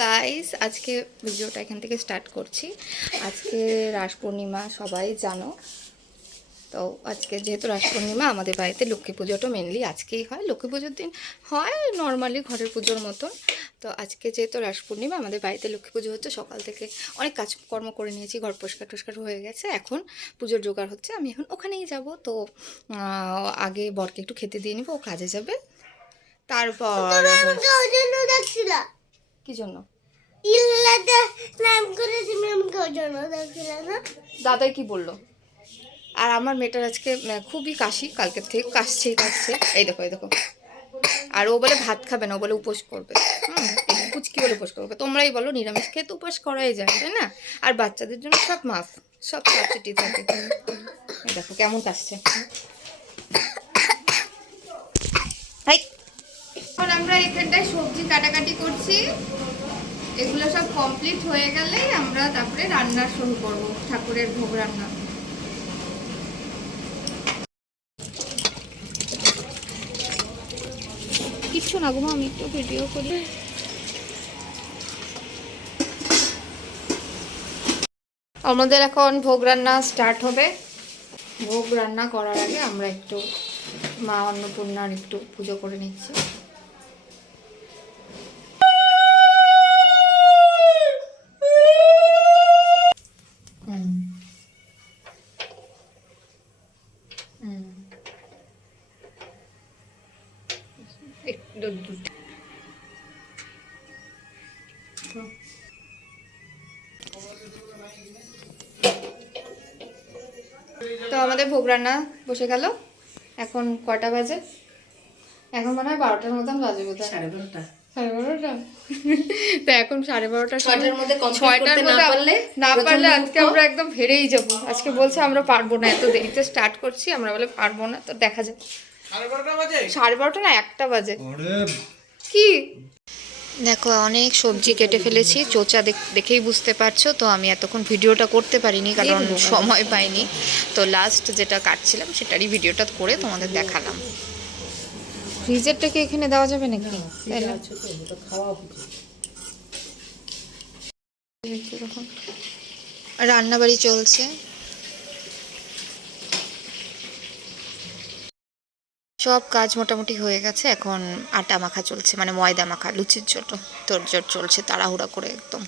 Guys, আজকে ভিডিওটা এখান থেকে স্টার্ট করছি। আজকে রাস পূর্ণিমা, সবাই জানো। তো আজকে যেহেতু রাস পূর্ণিমা, আমাদের বাড়িতে লক্ষ্মী পুজোটা মেনলি আজকেই হয়। লক্ষ্মী পুজোর দিন হয় নর্মালি ঘরের পুজোর মতন। তো আজকে যেহেতু রাস পূর্ণিমা, আমাদের বাড়িতে লক্ষ্মী পুজো হচ্ছে। সকাল থেকে অনেক কাজকর্ম করে নিয়েছি, ঘর পরিষ্কার টস্কার হয়ে গেছে। এখন পুজোর জোগাড় হচ্ছে, আমি এখন ওখানেই যাব। তো আগে বরকে একটু খেতে দিয়ে নিব, ও কাজে যাবে। তারপর কি জন্য দাদাই কি বললো? আর আমার মেয়েটার আজকে খুবই কাশি, কালকের থেকে কাশছেই কাশছে। এই দেখো এই দেখো। আর ও বলে ভাত খাবে না, ও বলে উপোস করবে। পুচকি বলে উপোস করবে। তোমরাই বলো, নিরামিষ খেয়ে তো উপোস করাই যায়, তাই না? আর বাচ্চাদের জন্য সব মাফ, সব সাবসিডি থাকে। এই দেখো কেমন কাশছে। এখন আমরা এখানটায় সবজি কাটাকাটি করছি। এগুলো সব কমপ্লিট হয়ে গেলেই আমরা তারপরে রান্না শুরু করব, ঠাকুরের ভোগ রান্না। কিচ্ছু না গো, আমি একটু ভিডিও করি। আমাদের এখন ভোগ রান্না স্টার্ট হবে। ভোগ রান্না করার আগে আমরা একটু মা অন্নপূর্ণার একটু পুজো করে নিচ্ছি। তো আমাদের ভোগ রান্না বসে গেল। এখন কটা বাজে? এখন মনে হয় 12টার মতন বাজে বোধহয়। 12:30। 12:30? তো এখন 12:30টার 6টার মধ্যে না পারলে আজকে আমরা একদম হেরেই যাবো। আজকে বলছে আমরা পারবো না, এত দেরিতে স্টার্ট করছি। আমরা বলে পারবো না, তো দেখা যাক। 12:30 না, 1টা বাজে। কি দেখো, অনেক সবজি কেটে ফেলেছি, চোচা দেখেই বুঝতে পারছো। তো আমি এতক্ষণ ভিডিওটা করতে পারিনি, কারণ সময় পাইনি। তো লাস্ট যেটা কাটছিলাম সেটারই ভিডিওটা করে তোমাদের দেখালাম। ফ্রিজেরটাকে এখানে দেওয়া যাবে নাকি? রান্নাবাড়ি চলছে, সব কাজ মোটামুটি হয়ে গেছে। এখন আটা মাখা চলছে, মানে ময়দা মাখা, লুচির জন্য তোড়জোড় চলছে তাড়াহুড়া করে একদম।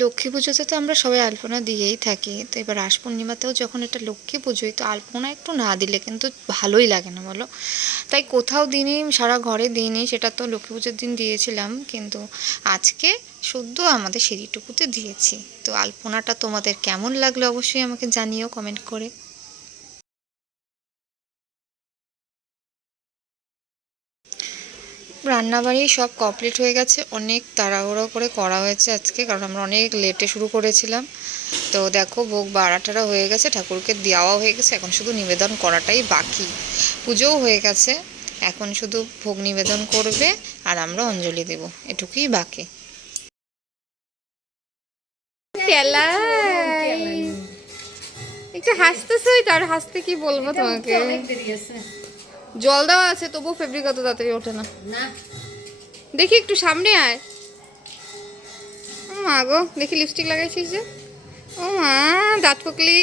লক্ষ্মী পুজোতে তো আমরা সবাই আলপনা দিয়েই থাকি। তো এবার রাস পূর্ণিমাতেও যখন এটা লক্ষ্মী পুজোই, তো আলপনা একটু না দিলে কিন্তু ভালোই লাগে না, বলো? তাই কোথাও দিনই, সারা ঘরে দিইনি। সেটা তো লক্ষ্মী পুজোর দিন দিয়েছিলাম, কিন্তু আজকে শুদ্ধ আমাদের সিঁড়িটুকুতে দিয়েছি। তো আলপনাটা তোমাদের কেমন লাগলো অবশ্যই আমাকে জানিও কমেন্ট করে। রান্নাবাড়ি সব কমপ্লিট হয়ে গেছে, অনেক তাড়াহুড়ো করে করা হয়েছে আজকে, কারণ আমরা অনেক লেটে শুরু করেছিলাম। তো দেখো, ভোগ বাড়াটারা হয়ে গেছে, ঠাকুরকে দেওয়াও হয়ে গেছে। এখন শুধু নিবেদন করাটাই বাকি। পুজোও হয়ে গেছে, এখন শুধু ভোগ নিবেদন করবে আর আমরা অঞ্জলি দেব, এটুকুই বাকি। একটু হাসতেছই, তার হাসতে কি বলবো তোমাকে? জল দেওয়া আছে, তবুও ফেব্রিক অত তাড়াতাড়ি ওঠে না। দেখি একটু সামনে আয়। ও মা গো, দেখি লিপস্টিক লাগাইছিস যে। ও মা, দাঁত ফকলি।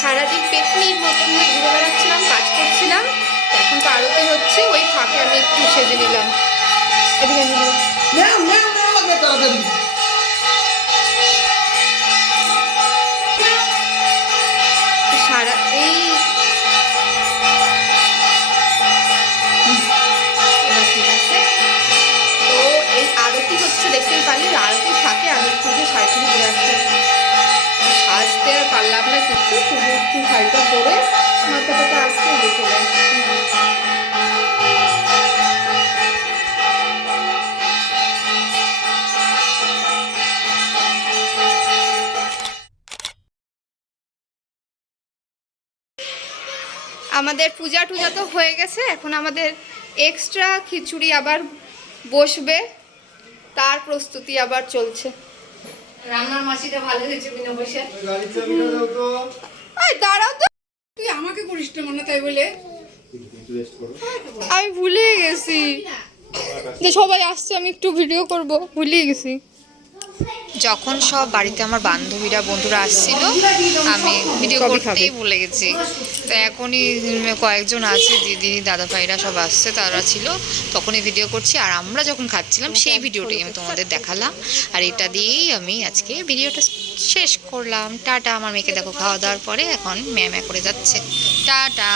সারাদিন পেটনির মতন হয়ে ঘুরে বেড়াচ্ছিলাম, কাজ করছিলাম। এখন তো আরতি হচ্ছে, ওই ফাঁকে আমি একটু সেজে নিলাম। সারা এই ঠিক আছে। তো এই আরতি হচ্ছে, দেখতেই পারলি। আরতির ফাঁকে আমি একটু শাড়ি টুড়ি পরে আসতে, সাজতে আর পারলাম না কিছু, শুধু একটু শাড়িটা পরে মাথা টাথা আসতে উঠে চলে আসছি। আমাদের পূজা টুজা তো হয়ে গেছে, এখন আমাদের এক্সট্রা খিচুড়ি আবার বসবে, তার প্রস্তুতি আবার চলছে। রান্নার মাসিটা ভালো হয়েছে কিনা বসে। দাঁড়াও তো। আমি ভুলে গেছি যে সবাই আসছে, আমি একটু ভিডিও করব, ভুলে গেছি। যখন সব বাড়িতে আমার বান্ধবীরা বন্ধুরা আসছিল আমি ভিডিও করতেই ভুলে গেছি। তো এখনই কয়েকজন আছে, দিদি দাদা ভাইরা সব আসছে, তারা ছিল, তখনই ভিডিও করছি। আর আমরা যখন খাচ্ছিলাম সেই ভিডিওটাই আমি তোমাদের দেখালাম। আর এটা দিয়েই আমি আজকে ভিডিওটা শেষ করলাম। টাটা। আমার মেয়েকে দেখো খাওয়া দাওয়ার পরে এখন ম্যামা করে যাচ্ছে। টাটা।